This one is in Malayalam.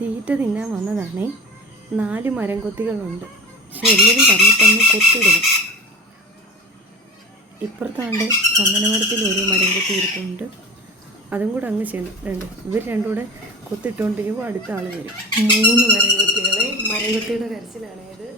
തീറ്റ തിന്നാൻ വന്നതാണേ. 4 മരം കൊത്തികളുണ്ട്. പക്ഷെ എല്ലാവരും തമ്മിൽ കൊത്തിടും. ഇപ്പുറത്താണ്ട് ചന്ദനമരത്തിൽ ഒരു മരം കൊത്തി ഇരിക്കുന്നുണ്ട്. അതും കൂടെ അങ്ങ് ചെന്ന് ഇവർ രണ്ടും കൂടെ കൊത്തിട്ടുകൊണ്ടിരിക്കുമ്പോൾ അടുത്ത ആൾ വരും. 3 മരം കൊത്തികളെ. മരം കൊത്തിയുടെ കരച്ചിലാണ് ഇത്.